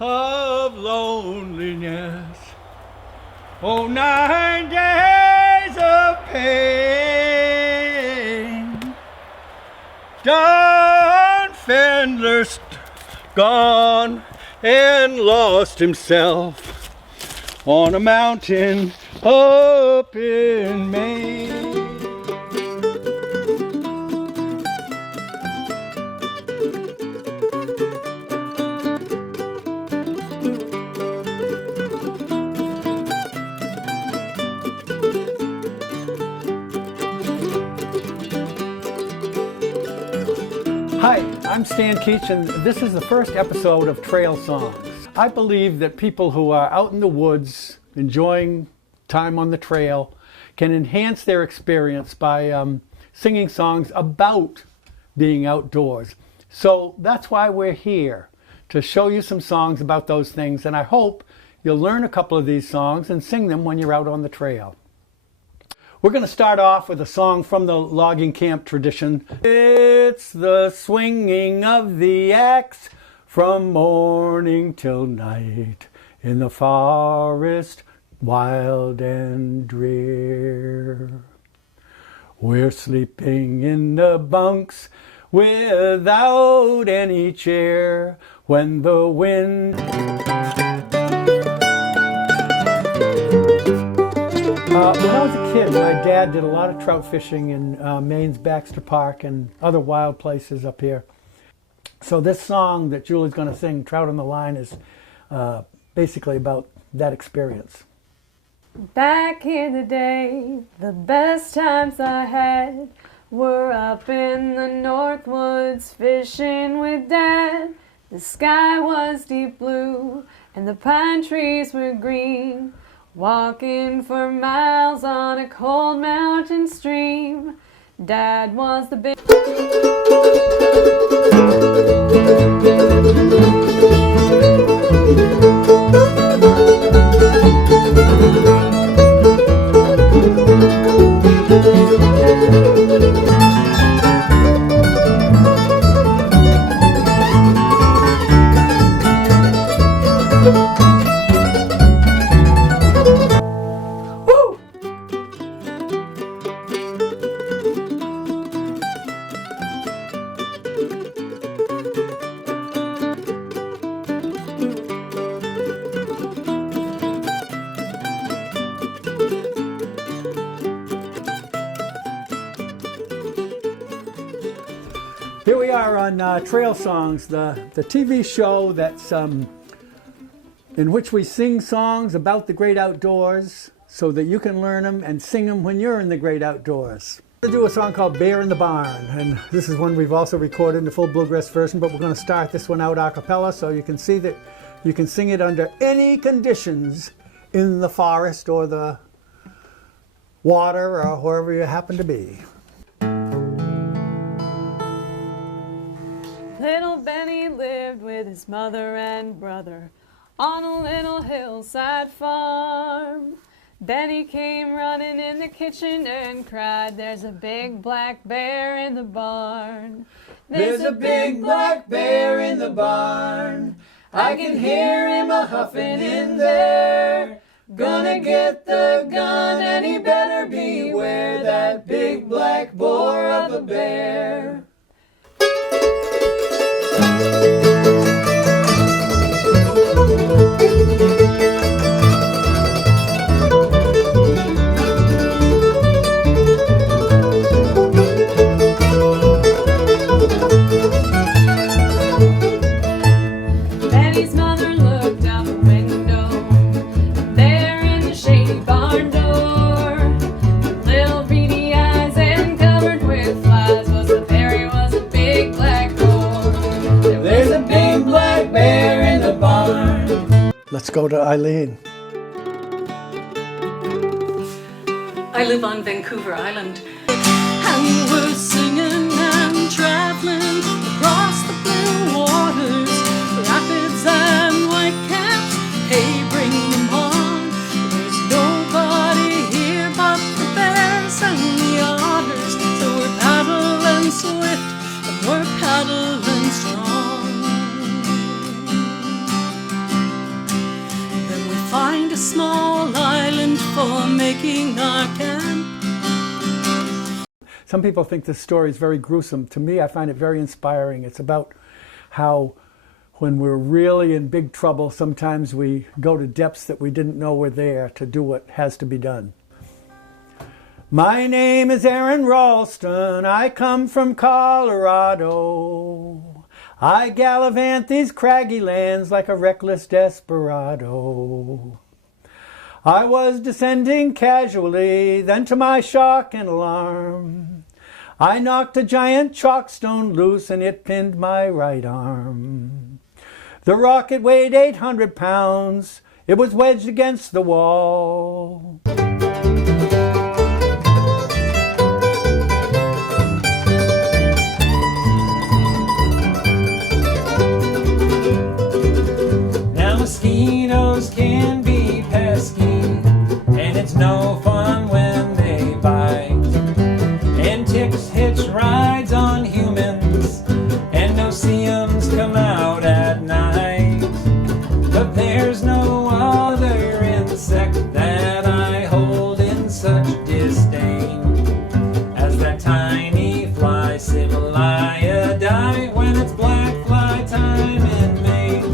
of loneliness. Oh, 9 days of pain. Don Fendler's gone and lost himself on a mountain up in Maine. Hi, I'm Stan Keach, and this is the first episode of Trail Songs. I believe that people who are out in the woods enjoying time on the trail can enhance their experience by singing songs about being outdoors. So that's why we're here, to show you some songs about those things, and I hope you'll learn a couple of these songs and sing them when you're out on the trail. We're going to start off with a song from the logging camp tradition. It's the swinging of the axe from morning till night in the forest wild and drear. We're sleeping in the bunks without any chair when the wind... When I was a kid, my dad did a lot of trout fishing in Maine's Baxter Park and other wild places up here. So this song that Julie's going to sing, Trout on the Line, is basically about that experience. Back in the day, the best times I had were up in the North Woods fishing with Dad. The sky was deep blue and the pine trees were green. Walking for miles on a cold mountain stream. Dad was the big... Here we are on Trail Songs, the TV show that's in which we sing songs about the great outdoors so that you can learn them and sing them when you're in the great outdoors. We're going to do a song called Bear in the Barn, and this is one we've also recorded in the full bluegrass version, but we're going to start this one out a cappella so you can see that you can sing it under any conditions in the forest or the water or wherever you happen to be. Little Benny lived with his mother and brother on a little hillside farm. Benny came running in the kitchen and cried, "There's a big black bear in the barn. There's a big black bear in the barn. I can hear him a-huffing in there. Gonna get the gun and he better beware that big black boar of a bear." Benny's mother looked out the window, there in the shady barn door, little beady eyes and covered with flies, was the bear. He was a big black boar. There's a big black bear in the barn. Let's go to Eileen. I live on Vancouver Island. And we're singing and traveling across the blue waters, rapids and white caps. Hey, bring them on. There's nobody here but the bears and the otters. So we're paddling swift and we're paddling strong. my camp. Some people think this story is very gruesome. To me, I find it very inspiring. It's about how when we're really in big trouble, sometimes we go to depths that we didn't know were there to do what has to be done. My name is Aaron Ralston. I come from Colorado. I gallivant these craggy lands like a reckless desperado. I was descending casually, then to my shock and alarm, I knocked a giant chalk stone loose and it pinned my right arm. The rocket weighed 800 pounds. It was wedged against the wall. Now mosquitoes can be pesky, and it's no fun when they bite. And ticks hitch rides on humans, and no-see-ums come out at night. But there's no other insect that I hold in such disdain as that tiny fly, Sibylliidae, when it's black fly time in Maine.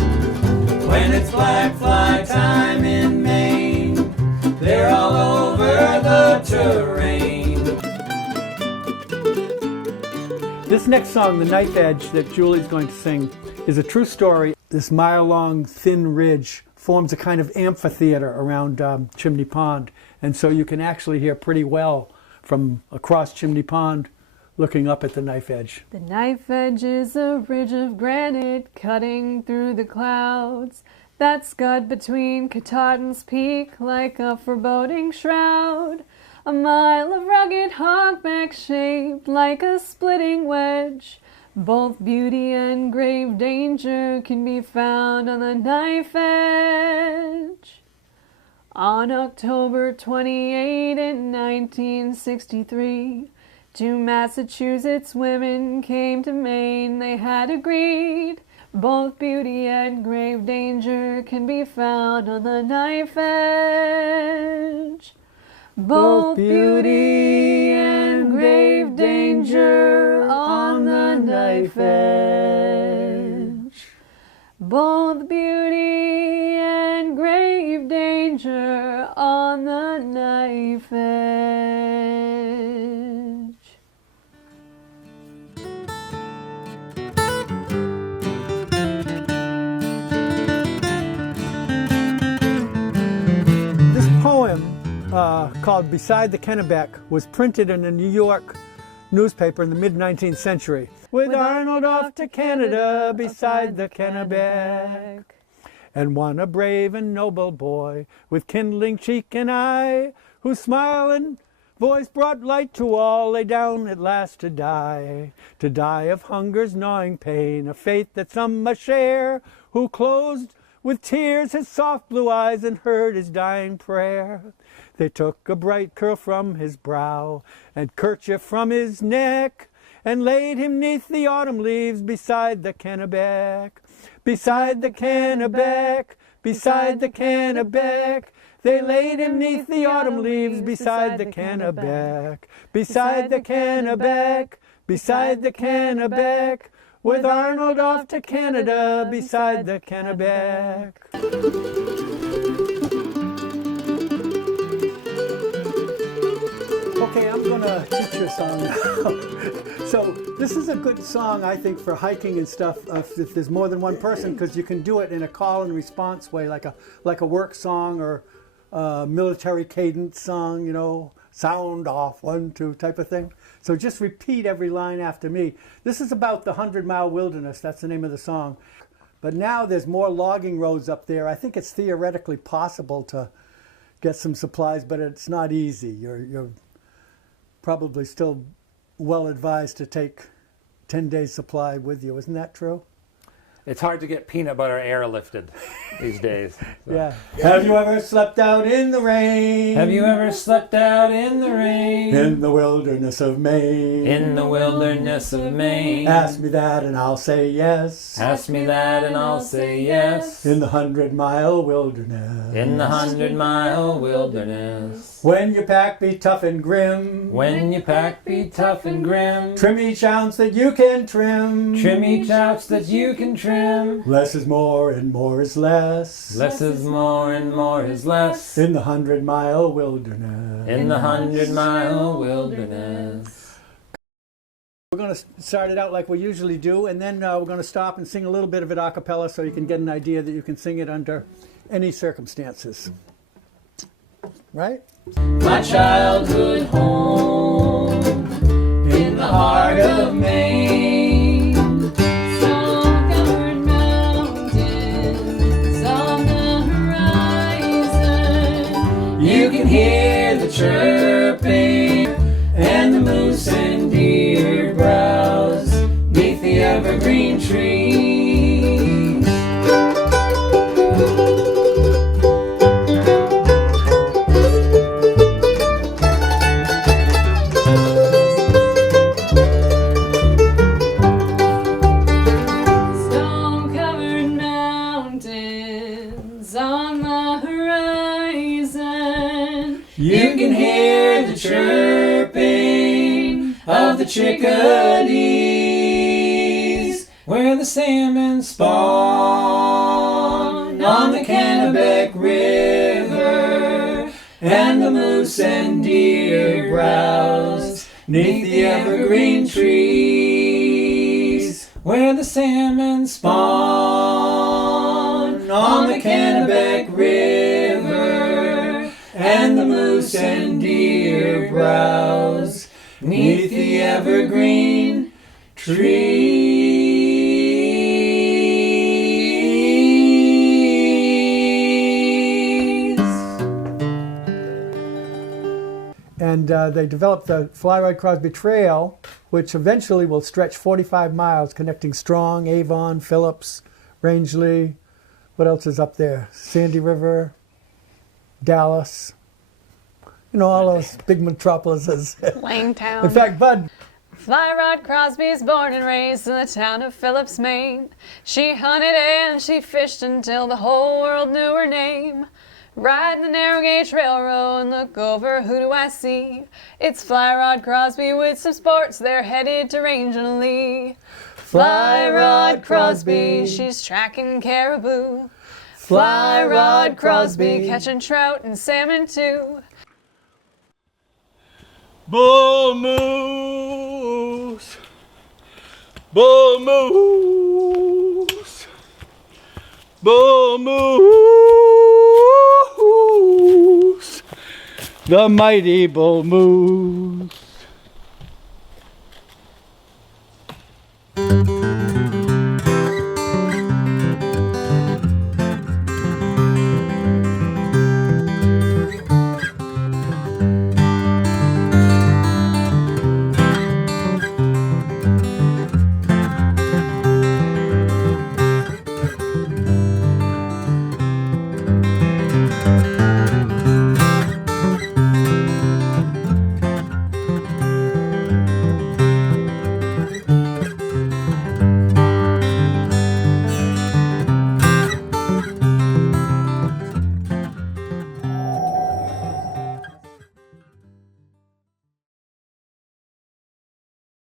When it's black fly time in Maine, they're all over the terrain. This next song, The Knife Edge, that Julie's going to sing, is a true story. This mile-long thin ridge forms a kind of amphitheater around Chimney Pond, and so you can actually hear pretty well from across Chimney Pond looking up at the knife edge. The knife edge is a ridge of granite cutting through the clouds that scud between Katahdin's Peak like a foreboding shroud. A mile of rugged hogback shaped like a splitting wedge. Both beauty and grave danger can be found on the knife edge. On October 28 in 1963, two Massachusetts women came to Maine. They had agreed both beauty and grave danger can be found on the knife edge. Both beauty and grave danger on the knife edge. Both beauty and grave danger on the knife edge. This poem, called Beside the Kennebec, was printed in a New York newspaper in the mid-19th century. With Arnold off to Canada beside the Kennebec, and one a brave and noble boy with kindling cheek and eye, whose smiling voice brought light to all, lay down at last to die of hunger's gnawing pain, a fate that some must share, who closed with tears his soft blue eyes and heard his dying prayer. They took a bright curl from his brow and kerchief from his neck, and laid him 'neath the autumn leaves beside the Kennebec. Beside the Kennebec, beside the Kennebec, they laid him 'neath the autumn leaves beside the Kennebec. Beside the Kennebec, beside the Kennebec, with Arnold off to Canada beside the Kennebec. Okay, I'm gonna teach you a song now. So this is a good song, I think, for hiking and stuff if there's more than one person, because you can do it in a call and response way, like a work song or a military cadence song, you know, sound off, 1, 2 type of thing. So just repeat every line after me. This is about the 100-mile wilderness. That's the name of the song. But now there's more logging roads up there. I think it's theoretically possible to get some supplies, but it's not easy. You're probably still well advised to take 10 days supply with you. Isn't that true? It's hard to get peanut butter airlifted these days. So. Yeah. Have you ever slept out in the rain? Have you ever slept out in the rain? In the wilderness of Maine. In the wilderness of Maine. Ask me that and I'll say yes. Ask me that and I'll say yes. In the 100-mile wilderness. In the 100-mile wilderness. When you pack, be tough and grim. When you pack, be tough and grim. Trim each ounce that you can trim. Trim each ounce that you can trim. Less is more and more is less. Less is more and more is less. In the 100-mile wilderness. In the 100-mile wilderness. We're going to start it out like we usually do, and then we're going to stop and sing a little bit of it a cappella so you can get an idea that you can sing it under any circumstances. Right? My childhood home in the heart of Maine. Snow-covered mountains on the horizon. You can hear the chirping and the moose and deer browse beneath the evergreen trees. Snow-covered mountains on the horizon. You can hear the chirping of the chickadees where the salmon spawn on the Kennebec River, and the moose and deer browse neath the evergreen trees where the salmon spawn on the Kennebec River, and the moose and deer browse neath the evergreen trees. And they developed the Fly Rod Crosby Trail, which eventually will stretch 45 miles, connecting Strong, Avon, Phillips, Rangeley. What else is up there? Sandy River, Dallas. You know, all those big metropolises. Langtown. In fact, Bud, Fly Rod Crosby is born and raised in the town of Phillips, Maine. She hunted and she fished until the whole world knew her name. Ride the narrow gauge railroad and look over, who do I see? It's Fly Rod Crosby with some sports, they're headed to Rangeley. Fly Rod Crosby, she's tracking caribou. Fly Rod Crosby, catching trout and salmon too. Bull moose, bull moose, bull moose, the mighty bull moose.